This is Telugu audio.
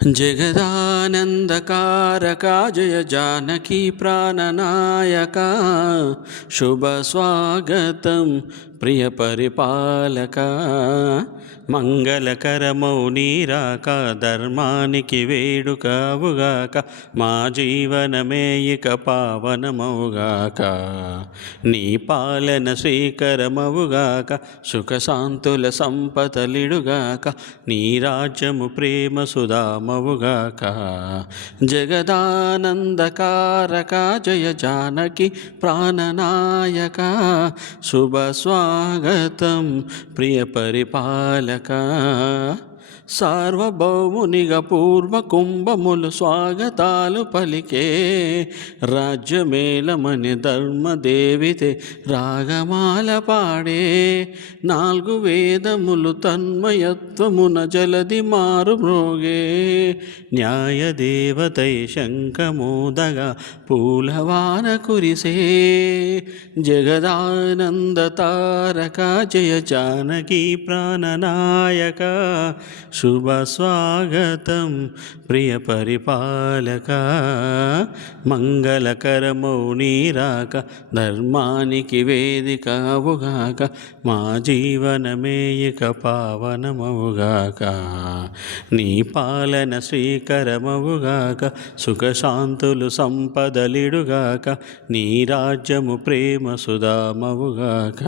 జగదానందకారకా జయ జానకి ప్రాణనాయకా శుభ స్వాగతం ప్రియ పరిపాలక మంగళకరమౌ నీరాక ధర్మానికి వేడుకవుగాక మా జీవనమే ఇక పావనమవుగాక నీ పాలన శ్రీకరమవుగాక సుఖశాంతుల సంపదలిడుగాక నీ రాజ్యము ప్రేమ సుధామవుగాక జగదానందకారక జయ జానకి ప్రాణనాయక శుభ స్వాగతం ప్రియ పరిపాలక సార్వభౌమునిగా పూర్వ కుంభములు స్వాగతాలు పలికే రాజ్యమేలమని ధర్మదేవితే రాగమాల పాడే నాలుగు వేదములు తన్మయత్వమున జలది మారు మ్రోగే న్యాయదేవతై శంఖమోదగా పూలవాన కురిసే జగదానంద తారక జయ జానకి ప్రాణనాయక శుభ స్వాగతం ప్రియ పరిపాలక మంగళకరమౌ నీరాక ధర్మానికి వేదికవుగాక మా జీవనమే ఇక పావనమవుగాక నీ పాలన శ్రీకరమవుగాక సుఖశాంతులు సంపదలిడుగాక నీ రాజ్యము ప్రేమ సుధామవుగాక.